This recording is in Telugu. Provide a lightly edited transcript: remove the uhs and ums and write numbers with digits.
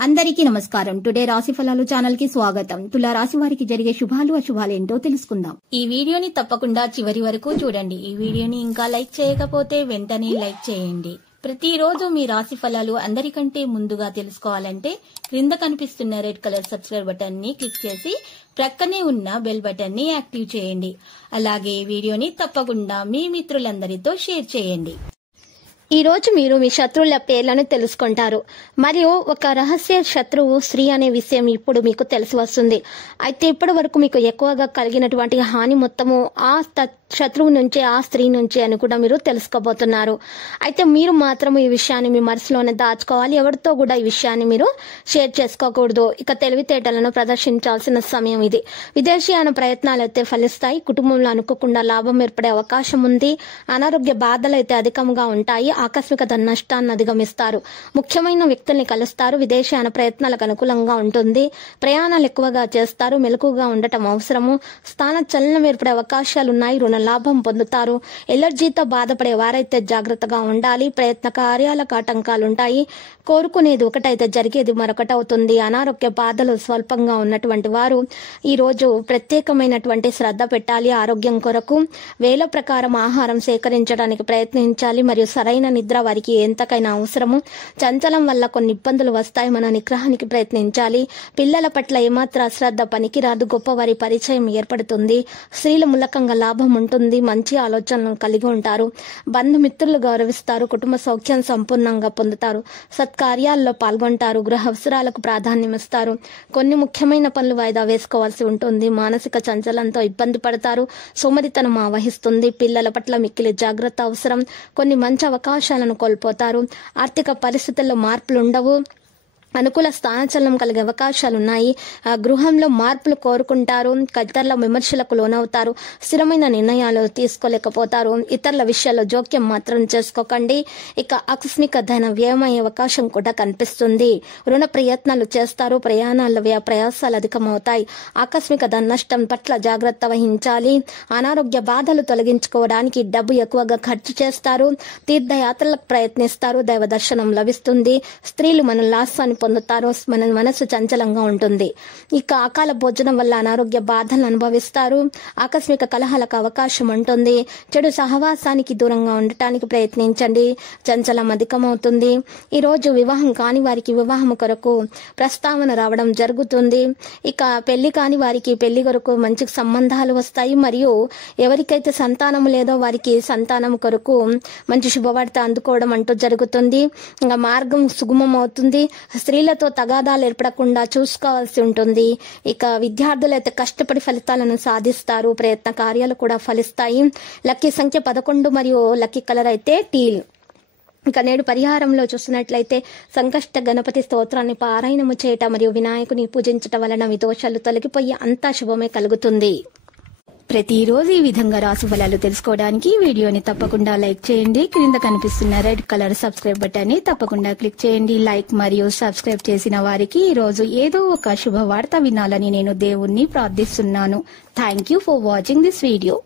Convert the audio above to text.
అందరికీ నమస్కారం. టుడే రాశి ఫలాలు ఛానల్ కి స్వాగతం. తులా రాశి వారికి జరిగే శుభాలు అశుభాలు ఏంటో తెలుసుకుందాం. ఈ వీడియోని తప్పకుండా చివరి వరకు చూడండి. ఈ వీడియోని ఇంకా లైక్ చేయకపోతే వెంటనే లైక్ చేయండి. ప్రతిరోజు మీ రాశి ఫలాలు అందరికంటే ముందుగా తెలుసుకోవాలంటే క్రింద కనిపిస్తున్న రెడ్ కలర్ సబ్స్క్రైబ్ బటన్ ని క్లిక్ చేసి ప్రక్కనే ఉన్న బెల్ బటన్ ని యాక్టివ్ చేయండి. అలాగే వీడియోని తప్పకుండా మీ మిత్రులందరితో షేర్ చేయండి. ఈ రోజు మీరు మీ శత్రువుల పేర్లను తెలుసుకుంటారు. మరియు ఒక రహస్య శత్రువు స్త్రీ అనే విషయం ఇప్పుడు మీకు తెలిసి వస్తుంది. అయితే ఇప్పటి వరకు మీకు ఎక్కువగా కలిగినటువంటి హాని మొత్తము ఆ శత్రువు నుంచి, ఆ స్త్రీ నుంచి అని కూడా మీరు తెలుసుకోబోతున్నారు. అయితే మీరు మాత్రం ఈ విషయాన్ని మీ మనసులోనే దాచుకోవాలి. ఎవరితో కూడా ఈ విషయాన్ని మీరు షేర్ చేసుకోకూడదు. ఇక తెలివితేటలను ప్రదర్శించాల్సిన సమయం ఇది. విదేశీయాన ప్రయత్నాలు అయితే ఫలిస్తాయి. కుటుంబంలో అనుకోకుండా లాభం ఏర్పడే అవకాశం ఉంది. అనారోగ్య బాధలు అయితే అధికంగా ఉంటాయి. ఆకస్మిక నష్టాన్ని అధిగమిస్తారు. ముఖ్యమైన వ్యక్తుల్ని కలుస్తారు. విదేశీయాన ప్రయత్నాలకు అనుకూలంగా ఉంటుంది. ప్రయాణాలు ఎక్కువగా చేస్తారు. మెలకుగా ఉండటం అవసరము. స్థాన చలనం ఏర్పడే అవకాశాలున్నాయి. రుణ లాభం పొందుతారు. ఎలర్జీతో బాధపడే వారైతే జాగ్రత్తగా ఉండాలి. ప్రయత్న కార్యాలకు ఆటంకాలుంటాయి. కోరుకునేది ఒకటైతే జరిగేది మరొకటి అవుతుంది. అనారోగ్య బాధలు స్వల్పంగా ఉన్నటువంటి వారు ఈ రోజు ప్రత్యేకమైనటువంటి శ్రద్ధ పెట్టాలి. ఆరోగ్యం కొరకు వేల ప్రకారం ఆహారం సేకరించడానికి ప్రయత్నించాలి. మరియు సరైన నిద్ర వారికి ఎంతకైనా అవసరము. చంచలం వల్ల కొన్ని ఇబ్బందులు వస్తాయి. మన నిగ్రహానికి ప్రయత్నించాలి. పిల్లల పట్ల ఏమాత్రం అశ్రద్ధ పనికిరాదు. గొప్పవారి పరిచయం ఏర్పడుతుంది. స్త్రీల మూలకంగా లాభం ఉంటుంది. మంచి ఆలోచనలు కలిగి ఉంటారు. బంధుమిత్రులు గౌరవిస్తారు. కుటుంబ సౌఖ్యం సంపూర్ణంగా పొందుతారు. సత్కార్యాల్లో పాల్గొంటారు. గృహ అవసరాలకు ప్రాధాన్యం ఇస్తారు. కొన్ని ముఖ్యమైన పనులు వాయిదా వేసుకోవాల్సి ఉంటుంది. మానసిక చంచలంతో ఇబ్బంది పడతారు. సోమరితనం ఆవహిస్తుంది. పిల్లల పట్ల మిక్కిలి జాగ్రత్త అవసరం. కొన్ని మంచి అవకాశాలను కోల్పోతారు. ఆర్థిక పరిస్థితుల్లో మార్పులు ఉండవు. అనుకూల స్థానచలనం కలిగే అవకాశాలున్నాయి. గృహంలో మార్పులు కోరుకుంటారు. ఇతరుల విమర్శలకు లోనవుతారు. స్థిరమైన నిర్ణయాలు తీసుకోలేకపోతారు. ఇతరుల విషయాల్లో జోక్యం మాత్రం చేసుకోకండి. ఇక ఆకస్మిక ధన వ్యయమయ్యే అవకాశం కూడా కనిపిస్తుంది. రుణ ప్రయత్నాలు చేస్తారు. ప్రయాణాల ప్రయాసాలు అధికమవుతాయి. ఆకస్మిక ధన నష్టం పట్ల జాగ్రత్త వహించాలి. అనారోగ్య బాధలు తొలగించుకోవడానికి డబ్బు ఎక్కువగా ఖర్చు చేస్తారు. తీర్థయాత్రలకు ప్రయత్నిస్తారు. దైవ దర్శనం లభిస్తుంది. స్త్రీలు మనోల్లాసాన్ని పొందుతారు. మన మనసు చంచలంగా ఉంటుంది. ఇక అకాల భోజనం వల్ల అనారోగ్య బాధలు అనుభవిస్తారు. ఆకస్మిక కలహాలకు అవకాశం ఉంటుంది. చెడు సహవాసానికి దూరంగా ఉండటానికి ప్రయత్నించండి. చంచలం అధికమవుతుంది. ఈ రోజు వివాహం కాని వారికి వివాహం కొరకు ప్రస్తావన రావడం జరుగుతుంది. ఇక పెళ్లి కాని వారికి పెళ్లి కొరకు మంచి సంబంధాలు వస్తాయి. మరియు ఎవరికైతే సంతానం లేదో వారికి సంతానం కొరకు మంచి శుభవార్త అందుకోవడం అంటూ జరుగుతుంది. ఇంకా మార్గం సుగమం అవుతుంది. స్త్రీలతో తగాదాలు ఏర్పడకుండా చూసుకోవాల్సి ఉంటుంది. ఇక విద్యార్థులైతే కష్టపడి ఫలితాలను సాధిస్తారు. ప్రయత్న కార్యాలు కూడా ఫలిస్తాయి. లక్కీ సంఖ్య 11 మరియు లక్కీ కలర్ అయితే టీల్. ఇక నేడు పరిహారంలో చూసినట్లయితే సంకష్ట గణపతి స్తోత్రాన్ని పారాయణము చేయటం మరియు వినాయకుని పూజించటం వలన మీ దోషాలు తొలగిపోయి అంతా శుభమే కలుగుతుంది. ప్రతిరోజు ఈ విధంగా రాశి ఫలాలు తెలుసుకోవడానికి వీడియోని తప్పకుండా లైక్ చేయండి. క్రింద కనిపిస్తున్న రెడ్ కలర్ సబ్స్క్రైబ్ బటన్ ని తప్పకుండా క్లిక్ చేయండి. లైక్ మరియు సబ్స్క్రైబ్ చేసిన వారికి ఈ రోజు ఏదో ఒక శుభవార్త వినాలని నేను దేవుణ్ణి ప్రార్థిస్తున్నాను. Thank you for watching this video.